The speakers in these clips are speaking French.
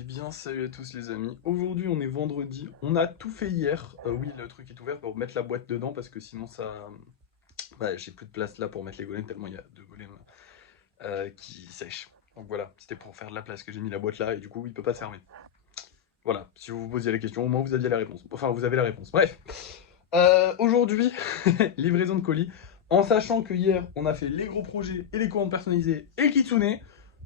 Eh bien, salut à tous les amis. Aujourd'hui, on est vendredi. On a tout fait hier. Oui, le truc est ouvert pour mettre la boîte dedans parce que sinon, ça. Bah, j'ai plus de place là pour mettre les golems tellement il y a deux golems qui sèchent. Donc voilà, c'était pour faire de la place que j'ai mis la boîte là et du coup, il peut pas se fermer. Voilà, si vous vous posiez la question, au moins vous aviez la réponse. Enfin, vous avez la réponse. Bref. Aujourd'hui, livraison de colis. En sachant que hier, on a fait les gros projets et les commandes personnalisées et le Kitsune.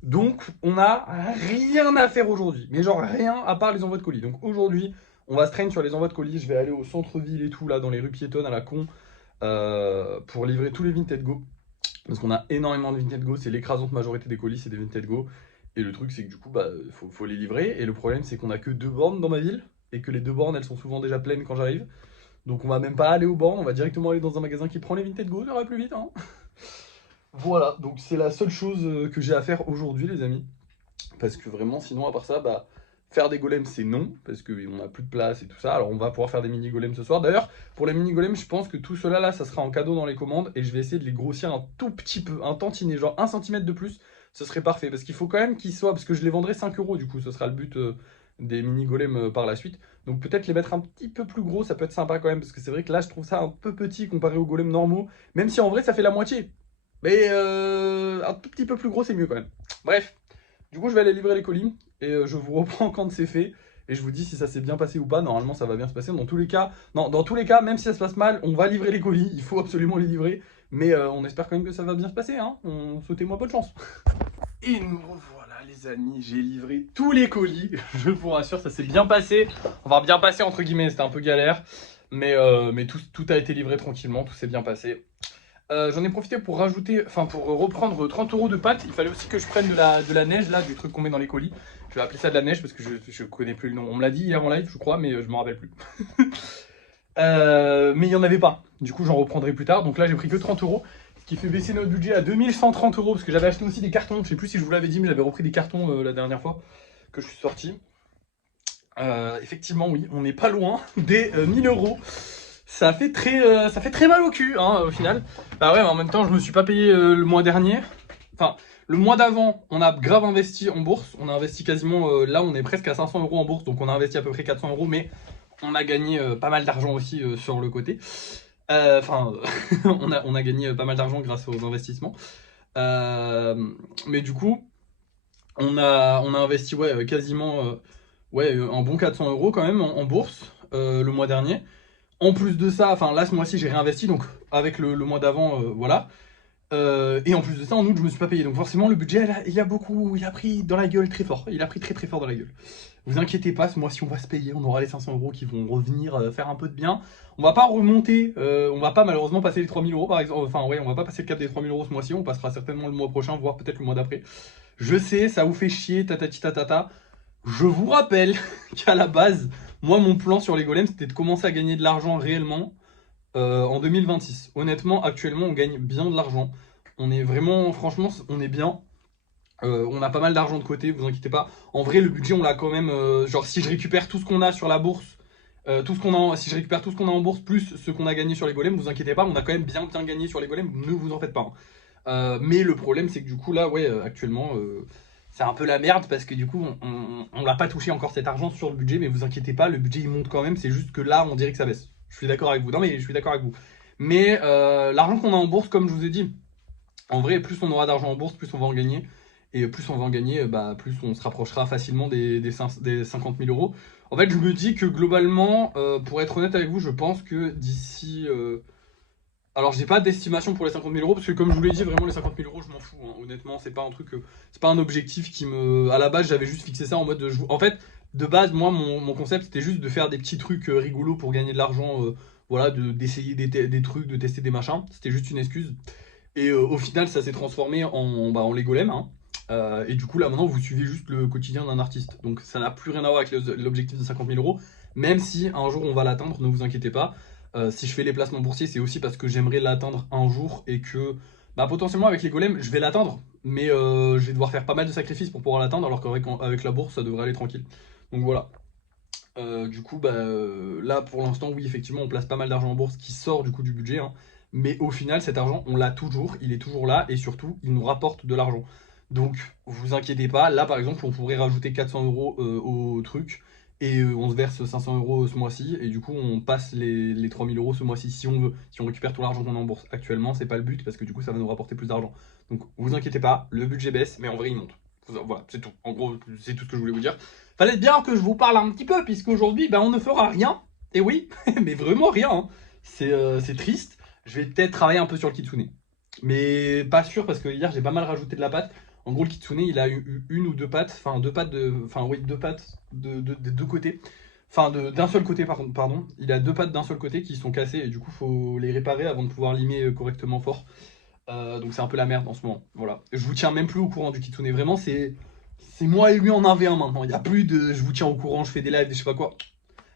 Donc, on n'a rien à faire aujourd'hui. Mais genre rien à part les envois de colis. Donc aujourd'hui, on va se traîner sur les envois de colis. Je vais aller au centre-ville et tout, là, dans les rues piétonnes à la con, pour livrer tous les Vinted Go. Parce qu'on a énormément de Vinted Go. C'est l'écrasante majorité des colis, c'est des Vinted Go. Et le truc, c'est que du coup, bah, faut les livrer. Et le problème, c'est qu'on a que deux bornes dans ma ville. Et que les deux bornes, elles sont souvent déjà pleines quand j'arrive. Donc on va même pas aller aux bornes, on va directement aller dans un magasin qui prend les Vinted Go, ça ira plus vite. Hein. Voilà, donc c'est la seule chose que j'ai à faire aujourd'hui les amis. Parce que vraiment, sinon à part ça, bah, faire des golems c'est non, parce qu'on a plus de place et tout ça. Alors on va pouvoir faire des mini golems ce soir. D'ailleurs, pour les mini golems, je pense que tout cela là, ça sera en cadeau dans les commandes. Et je vais essayer de les grossir un tout petit peu, un tantinet, genre 1 cm de plus. Ce serait parfait, parce qu'il faut quand même qu'ils soient, parce que je les vendrai 5 euros du coup, ce sera le but des mini golems par la suite. Donc peut-être les mettre un petit peu plus gros, ça peut être sympa quand même, parce que c'est vrai que là je trouve ça un peu petit comparé aux golems normaux, même si en vrai ça fait la moitié. Mais un tout petit peu plus gros c'est mieux quand même. Bref, du coup je vais aller livrer les colis, et je vous reprends quand c'est fait, et je vous dis si ça s'est bien passé ou pas. Normalement ça va bien se passer, dans tous les cas, non, dans tous les cas, même si ça se passe mal, on va livrer les colis, il faut absolument les livrer, mais on espère quand même que ça va bien se passer, hein. Souhaitez-moi bonne chance. Et nous revoilà les amis, j'ai livré tous les colis, je vous rassure, ça s'est bien passé. Enfin bien passé entre guillemets, c'était un peu galère, mais tout a été livré tranquillement, tout s'est bien passé. J'en ai profité pour rajouter, enfin pour reprendre 30 euros de pâtes. Il fallait aussi que je prenne de la neige là, du truc qu'on met dans les colis. Je vais appeler ça de la neige parce que je connais plus le nom. On me l'a dit hier en live je crois, mais je m'en rappelle plus. Mais il n'y en avait pas, du coup j'en reprendrai plus tard. Donc là j'ai pris que 30 euros. Ce qui fait baisser notre budget à 2130 euros, parce que j'avais acheté aussi des cartons. Je sais plus si je vous l'avais dit, mais j'avais repris des cartons la dernière fois que je suis sorti. Effectivement, oui, on n'est pas loin des 1000 euros. Ça fait très mal au cul, hein, au final. Bah ouais, mais en même temps, je me suis pas payé le mois dernier. Enfin, le mois d'avant, on a grave investi en bourse. On a investi quasiment, là, on est presque à 500 euros en bourse, donc on a investi à peu près 400 euros, mais on a gagné pas mal d'argent aussi sur le côté. Enfin, on a gagné pas mal d'argent grâce aux investissements. Mais du coup, on a investi ouais, quasiment ouais, un bon 400 euros quand même en bourse le mois dernier. En plus de ça, enfin là ce mois-ci j'ai réinvesti, donc avec le mois d'avant, voilà. Et en plus de ça, en août je me suis pas payé, donc forcément le budget il a pris dans la gueule très fort. Il a pris très très fort dans la gueule. Vous inquiétez pas, ce mois-ci on va se payer, on aura les 500 euros qui vont revenir faire un peu de bien. On va pas remonter, on va pas malheureusement passer les 3000 euros par exemple. Enfin ouais, on va pas passer le cap des 3000 euros ce mois-ci, on passera certainement le mois prochain, voire peut-être le mois d'après. Je sais, ça vous fait chier, tatati tatata. Je vous rappelle qu'à la base, moi mon plan sur les golems c'était de commencer à gagner de l'argent réellement en 2026. Honnêtement, actuellement on gagne bien de l'argent. On est vraiment, franchement, on est bien. On a pas mal d'argent de côté, vous inquiétez pas. En vrai, le budget, on l'a quand même. Genre, si je récupère tout ce qu'on a sur la bourse, si je récupère tout ce qu'on a en bourse plus ce qu'on a gagné sur les golems, vous inquiétez pas, on a quand même bien gagné sur les golems. Ne vous en faites pas. Hein. Mais le problème, c'est que du coup, là, ouais, actuellement, c'est un peu la merde parce que du coup, on l'a pas touché encore cet argent sur le budget. Mais vous inquiétez pas, le budget il monte quand même. C'est juste que là, on dirait que ça baisse. Je suis d'accord avec vous. Non, mais je suis d'accord avec vous. Mais l'argent qu'on a en bourse, comme je vous ai dit, en vrai, plus on aura d'argent en bourse, plus on va en gagner. Et plus on va en gagner, bah, plus on se rapprochera facilement des 50 000 euros. En fait, je me dis que globalement, pour être honnête avec vous, je pense que d'ici. Alors, j'ai pas d'estimation pour les 50 000 euros, parce que comme je vous l'ai dit, vraiment les 50 000 euros, je m'en fous. Hein. Honnêtement, c'est pas un truc. C'est pas un objectif qui me. À la base, j'avais juste fixé ça en mode. En fait, de base, moi, mon concept, c'était juste de faire des petits trucs rigolos pour gagner de l'argent. Voilà, d'essayer des trucs, de tester des machins. C'était juste une excuse. Et au final, ça s'est transformé en les golems. Hein. Et du coup, là, maintenant, vous suivez juste le quotidien d'un artiste. Donc, ça n'a plus rien à voir avec l'objectif de 50 000 euros. Même si un jour on va l'atteindre, ne vous inquiétez pas. Si je fais les placements boursiers, c'est aussi parce que j'aimerais l'atteindre un jour et que bah, potentiellement avec les golems, je vais l'atteindre. Mais je vais devoir faire pas mal de sacrifices pour pouvoir l'atteindre, alors qu'avec la bourse, ça devrait aller tranquille. Donc voilà. Du coup, bah, là pour l'instant, oui, effectivement, on place pas mal d'argent en bourse qui sort du coup du budget. Hein. Mais au final, cet argent, on l'a toujours, il est toujours là et surtout, il nous rapporte de l'argent. Donc, vous inquiétez pas. Là, par exemple, on pourrait rajouter 400 € au truc. Et on se verse 500 € ce mois-ci. Et du coup, on passe les 3000 € ce mois-ci si on veut. Si on récupère tout l'argent qu'on a en bourse. Actuellement, c'est pas le but parce que du coup, ça va nous rapporter plus d'argent. Donc, vous inquiétez pas. Le budget baisse, mais en vrai, il monte. Voilà, c'est tout. En gros, c'est tout ce que je voulais vous dire. Fallait bien que je vous parle un petit peu, puisqu'aujourd'hui, ben, on ne fera rien. Et oui, mais vraiment rien. Hein. C'est triste. Je vais peut-être travailler un peu sur le kitsune. Mais pas sûr parce que hier j'ai pas mal rajouté de la pâte. En gros, le kitsune il a eu une ou deux pattes, enfin deux pattes de, enfin oui deux pattes des deux côtés, enfin d'un seul côté pardon. Il a deux pattes d'un seul côté qui sont cassées et du coup faut les réparer avant de pouvoir limer correctement fort. Donc c'est un peu la merde en ce moment. Voilà. Je vous tiens même plus au courant du kitsune. Vraiment c'est moi et lui en 1v1 maintenant. Il y a plus de je vous tiens au courant, je fais des lives, je sais pas quoi.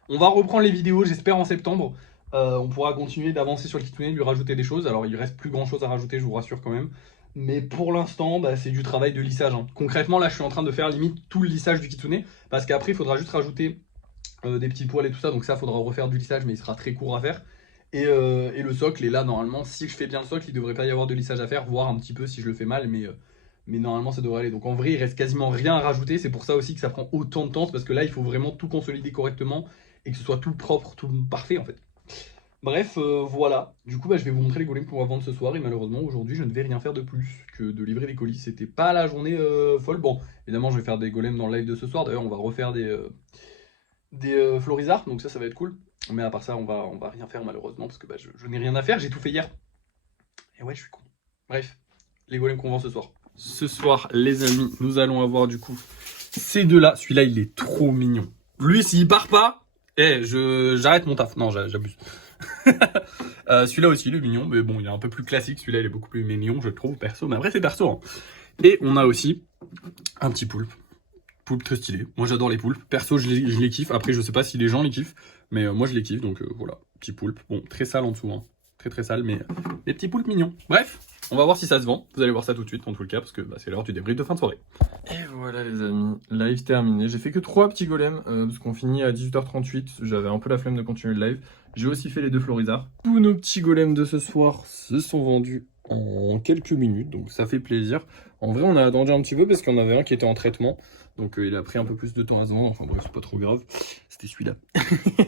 On va reprendre les vidéos, j'espère en septembre. On pourra continuer d'avancer sur le kitsune, lui rajouter des choses. Alors il reste plus grand chose à rajouter, je vous rassure quand même. Mais pour l'instant, bah, c'est du travail de lissage. Hein. Concrètement, là, je suis en train de faire limite tout le lissage du kitsune. Parce qu'après, il faudra juste rajouter des petits poils et tout ça. Donc ça, il faudra refaire du lissage, mais il sera très court à faire. Et le socle, et là, normalement, si je fais bien le socle, il devrait pas y avoir de lissage à faire. Voir un petit peu si je le fais mal, mais normalement, ça devrait aller. Donc en vrai, il reste quasiment rien à rajouter. C'est pour ça aussi que ça prend autant de temps. Parce que là, il faut vraiment tout consolider correctement et que ce soit tout propre, tout parfait en fait. Bref, voilà. Du coup, bah, je vais vous montrer les golems qu'on va vendre ce soir. Et malheureusement, aujourd'hui, je ne vais rien faire de plus que de livrer des colis. C'était pas la journée folle. Bon, évidemment, je vais faire des golems dans le live de ce soir. D'ailleurs, on va refaire des florizards. Donc ça va être cool. Mais à part ça, on va rien faire malheureusement. Parce que bah, je n'ai rien à faire. J'ai tout fait hier. Et ouais, je suis con. Bref, les golems qu'on vend ce soir. Ce soir, les amis, nous allons avoir du coup ces deux-là. Celui-là, il est trop mignon. Lui, s'il part pas, j'arrête mon taf. Non, j'abuse. Celui-là aussi, il est mignon, mais bon, il est un peu plus classique. Celui-là, il est beaucoup plus mignon, je trouve, perso. Mais après, c'est perso. Hein. Et on a aussi un petit poulpe. Poulpe très stylé. Moi, j'adore les poulpes. Perso, je les kiffe. Après, je sais pas si les gens les kiffent, mais moi, je les kiffe. Donc voilà, petit poulpe. Bon, très sale en dessous. Hein. Très très sale, mais des petits poulpes mignons. Bref, on va voir si ça se vend. Vous allez voir ça tout de suite, en tout le cas, parce que bah, c'est l'heure du débrief de fin de soirée. Et voilà les amis, live terminé. J'ai fait que 3 petits golems, parce qu'on finit à 18h38. J'avais un peu la flemme de continuer le live. J'ai aussi fait les 2 florizards. Tous nos petits golems de ce soir se sont vendus en quelques minutes, donc ça fait plaisir. En vrai, on a attendu un petit peu parce qu'il y en avait un qui était en traitement. Donc il a pris un peu plus de temps à se vendre. Enfin bref, c'est pas trop grave. C'était celui-là.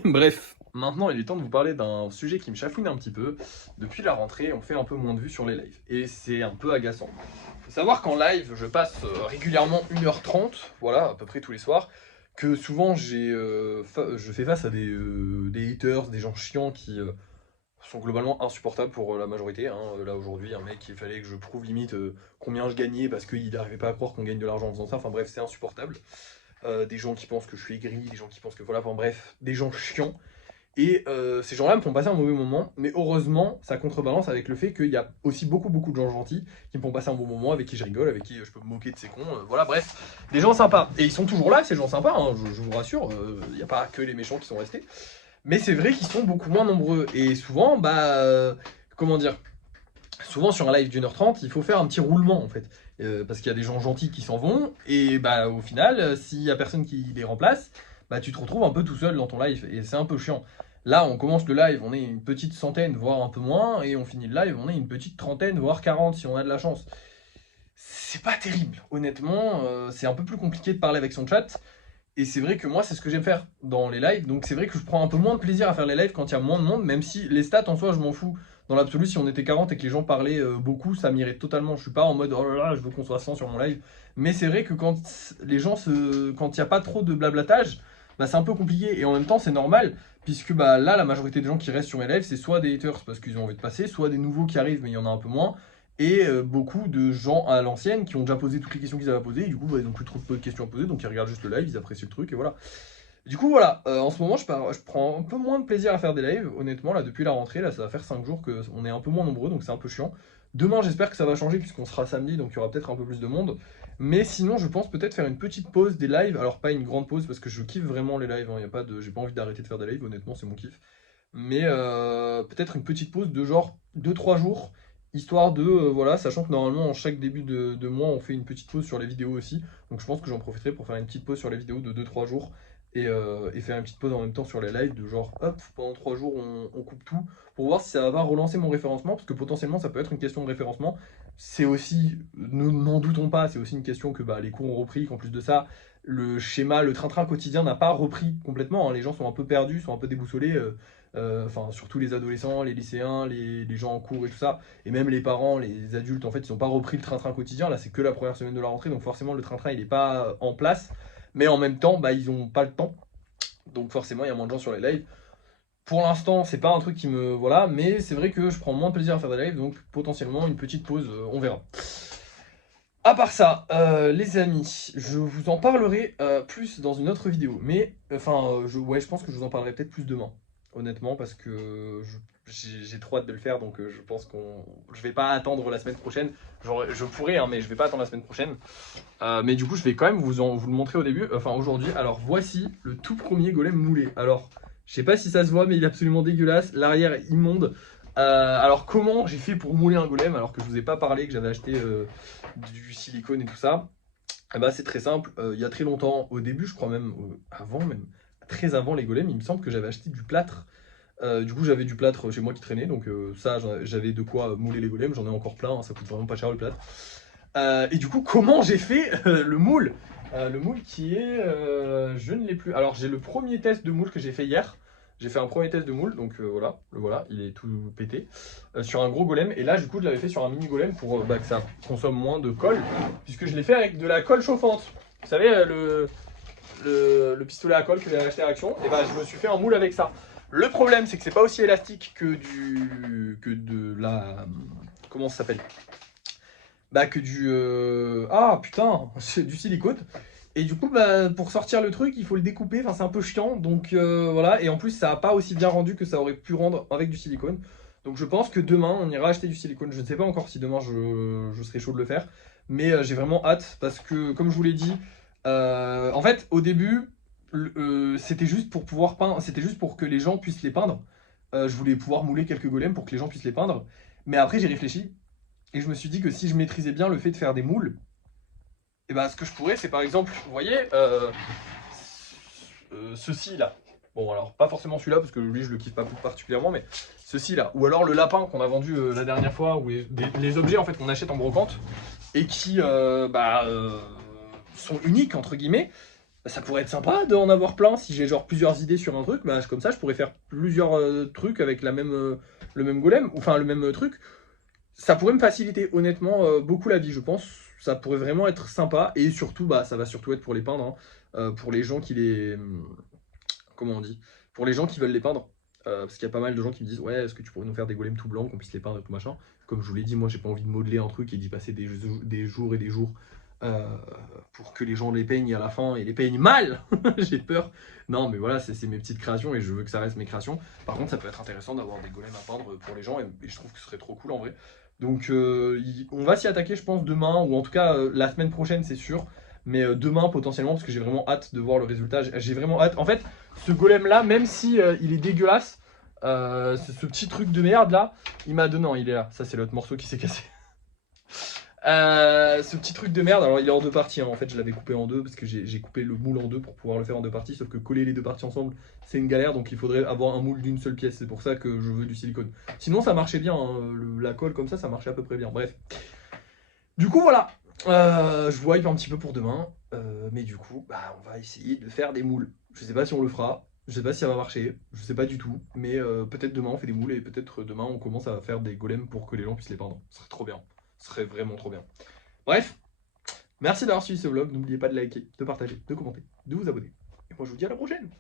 Bref. Maintenant, il est temps de vous parler d'un sujet qui me chafouine un petit peu. Depuis la rentrée, on fait un peu moins de vues sur les lives. Et c'est un peu agaçant. Faut savoir qu'en live, je passe régulièrement 1h30, voilà, à peu près tous les soirs, que souvent je fais face à des haters, des gens chiants qui sont globalement insupportables pour la majorité. Hein. Là aujourd'hui, un mec, il fallait que je prouve limite combien je gagnais parce qu'il n'arrivait pas à croire qu'on gagne de l'argent en faisant ça. Enfin bref, c'est insupportable. Des gens qui pensent que je suis aigri, des gens qui pensent que voilà, enfin bref, des gens chiants. Et ces gens-là me font passer un mauvais moment, mais heureusement, ça contrebalance avec le fait qu'il y a aussi beaucoup de gens gentils qui me font passer un bon moment, avec qui je rigole, avec qui je peux me moquer de ces cons, voilà, bref, des gens sympas. Et ils sont toujours là, ces gens sympas, hein, je vous rassure, il n'y a pas que les méchants qui sont restés. Mais c'est vrai qu'ils sont beaucoup moins nombreux, et souvent, comment dire, souvent sur un live d'1h30, il faut faire un petit roulement en fait. Parce qu'il y a des gens gentils qui s'en vont, et bah au final, s'il y a personne qui les remplace, bah tu te retrouves un peu tout seul dans ton live, et c'est un peu chiant. Là, on commence le live, on est une petite centaine, voire un peu moins, et on finit le live, on est une petite trentaine, voire 40 si on a de la chance. C'est pas terrible, honnêtement, c'est un peu plus compliqué de parler avec son chat, et c'est vrai que moi, c'est ce que j'aime faire dans les lives, donc c'est vrai que je prends un peu moins de plaisir à faire les lives quand il y a moins de monde, même si les stats en soi, je m'en fous. Dans l'absolu, si on était 40 et que les gens parlaient beaucoup, ça m'irait totalement. Je suis pas en mode oh là là, je veux qu'on soit 100 sur mon live. Mais c'est vrai que quand quand il n'y a pas trop de blablatage, bah, c'est un peu compliqué. Et en même temps, c'est normal, puisque bah, là, la majorité des gens qui restent sur mes lives, c'est soit des haters parce qu'ils ont envie de passer, soit des nouveaux qui arrivent, mais il y en a un peu moins. Et beaucoup de gens à l'ancienne qui ont déjà posé toutes les questions qu'ils avaient à poser. Et du coup, bah, ils n'ont plus trop de questions à poser, donc ils regardent juste le live, ils apprécient le truc, et voilà. Du coup, voilà, en ce moment, je prends un peu moins de plaisir à faire des lives. Honnêtement, là, depuis la rentrée, là, ça va faire 5 jours qu'on est un peu moins nombreux, donc c'est un peu chiant. Demain, j'espère que ça va changer, puisqu'on sera samedi, donc il y aura peut-être un peu plus de monde. Mais sinon, je pense peut-être faire une petite pause des lives. Alors, pas une grande pause, parce que je kiffe vraiment les lives. Hein. J'ai pas envie d'arrêter de faire des lives, honnêtement, c'est mon kiff. Mais peut-être une petite pause de genre 2-3 jours, histoire de, voilà, sachant que normalement, en chaque début de mois, on fait une petite pause sur les vidéos aussi. Donc, je pense que j'en profiterai pour faire une petite pause sur les vidéos de 2-3 jours et faire une petite pause en même temps sur les lives de genre hop pendant 3 jours on coupe tout pour voir si ça va relancer mon référencement parce que potentiellement ça peut être une question de référencement c'est aussi, n'en doutons pas, c'est aussi une question que les cours ont repris, qu'en plus de ça, le schéma, le train-train quotidien n'a pas repris complètement, hein. Les gens sont un peu perdus, sont un peu déboussolés, enfin, surtout les adolescents, les lycéens, les gens en cours et tout ça, et même les parents, les adultes, en fait, ils n'ont pas repris le train-train quotidien. Là, c'est que la première semaine de la rentrée, donc forcément, le train-train, il n'est pas en place, mais en même temps, ils n'ont pas le temps, donc forcément, il y a moins de gens sur les lives. Pour l'instant, c'est pas un truc qui me... Voilà, mais c'est vrai que je prends moins de plaisir à faire des lives, donc potentiellement une petite pause, on verra. À part ça, les amis, je vous en parlerai plus dans une autre vidéo. Mais, enfin, ouais, je pense que je vous en parlerai peut-être plus demain, honnêtement, parce que j'ai trop hâte de le faire, donc je pense je vais pas attendre la semaine prochaine. Genre, je pourrais, hein, mais je vais pas attendre la semaine prochaine. Mais du coup, je vais quand même vous le montrer au début, enfin aujourd'hui. Alors, voici le tout premier golem moulé. Alors, je sais pas si ça se voit, mais il est absolument dégueulasse. L'arrière est immonde. Alors, comment j'ai fait pour mouler un golem alors que je vous ai pas parlé, que j'avais acheté du silicone et tout ça? Eh ben, c'est très simple. Il y a très longtemps, au début, je crois même, avant même, très avant les golems, il me semble que j'avais acheté du plâtre. Du coup, j'avais du plâtre chez moi qui traînait, donc ça, j'avais de quoi mouler les golems. J'en ai encore plein, hein, ça coûte vraiment pas cher le plâtre. Et du coup, comment j'ai fait le moule? Le moule qui est... je ne l'ai plus. Alors, j'ai le premier test de moule que j'ai fait hier. J'ai fait un premier test de moule, donc voilà, le voilà, il est tout pété. Sur un gros golem, et là, du coup, je l'avais fait sur un mini golem pour que ça consomme moins de colle, puisque je l'ai fait avec de la colle chauffante. Vous savez, le pistolet à colle que j'ai acheté à Action, et je me suis fait un moule avec ça. Le problème, c'est que c'est pas aussi élastique que de la... Comment ça s'appelle? Que du... Ah putain, c'est du silicone. Et du coup, pour sortir le truc, il faut le découper. Enfin, c'est un peu chiant. Donc voilà. Et en plus, ça n'a pas aussi bien rendu que ça aurait pu rendre avec du silicone. Donc je pense que demain, on ira acheter du silicone. Je ne sais pas encore si demain je serai chaud de le faire. Mais j'ai vraiment hâte parce que, comme je vous l'ai dit, en fait, au début, c'était juste pour pouvoir peindre. C'était juste pour que les gens puissent les peindre. Je voulais pouvoir mouler quelques golems pour que les gens puissent les peindre. Mais après, j'ai réfléchi. Et je me suis dit que si je maîtrisais bien le fait de faire des moules, et ce que je pourrais, c'est par exemple, vous voyez, ceci là. Bon, alors pas forcément celui-là, parce que lui, je le kiffe pas particulièrement, mais ceci là. Ou alors le lapin qu'on a vendu la dernière fois, ou les objets en fait qu'on achète en brocante, et qui sont uniques, entre guillemets. Ça pourrait être sympa d'en avoir plein si j'ai genre plusieurs idées sur un truc. Comme ça, je pourrais faire plusieurs trucs avec le même golem, enfin le même truc. Ça pourrait me faciliter honnêtement beaucoup la vie, je pense. Ça pourrait vraiment être sympa. Et surtout, ça va surtout être pour les peindre, hein. Pour les gens qui les... Comment on dit? Pour les gens qui veulent les peindre. Parce qu'il y a pas mal de gens qui me disent, ouais, est-ce que tu pourrais nous faire des golems tout blancs, qu'on puisse les peindre et tout machin. Comme je vous l'ai dit, moi j'ai pas envie de modeler un truc et d'y passer des jours et des jours euh, pour que les gens les peignent à la fin et les peignent mal. J'ai peur. Non, mais voilà, c'est mes petites créations et je veux que ça reste mes créations. Par contre, ça peut être intéressant d'avoir des golems à peindre pour les gens et je trouve que ce serait trop cool en vrai. Donc, on va s'y attaquer, je pense, demain ou en tout cas la semaine prochaine, c'est sûr. Mais demain, potentiellement, parce que j'ai vraiment hâte de voir le résultat. J'ai vraiment hâte. En fait, ce golem-là, même si il est dégueulasse, ce petit truc de merde là, il m'a donné. Non, il est là. Ça, c'est l'autre morceau qui s'est cassé. Ce petit truc de merde, alors il est en deux parties, hein. En fait je l'avais coupé en deux parce que j'ai coupé le moule en deux pour pouvoir le faire en deux parties, sauf que coller les deux parties ensemble c'est une galère, donc il faudrait avoir un moule d'une seule pièce. C'est pour ça que je veux du silicone. Sinon ça marchait bien, hein. La colle comme ça marchait à peu près bien. Bref, du coup voilà, je vois un petit peu pour demain, mais du coup on va essayer de faire des moules. Je sais pas si on le fera, je sais pas si ça va marcher, je sais pas du tout, mais peut-être demain on fait des moules et peut-être demain on commence à faire des golems pour que les gens puissent les peindre. Ce serait trop bien, ce serait vraiment trop bien. Bref, merci d'avoir suivi ce vlog, n'oubliez pas de liker, de partager, de commenter, de vous abonner. Et moi je vous dis à la prochaine.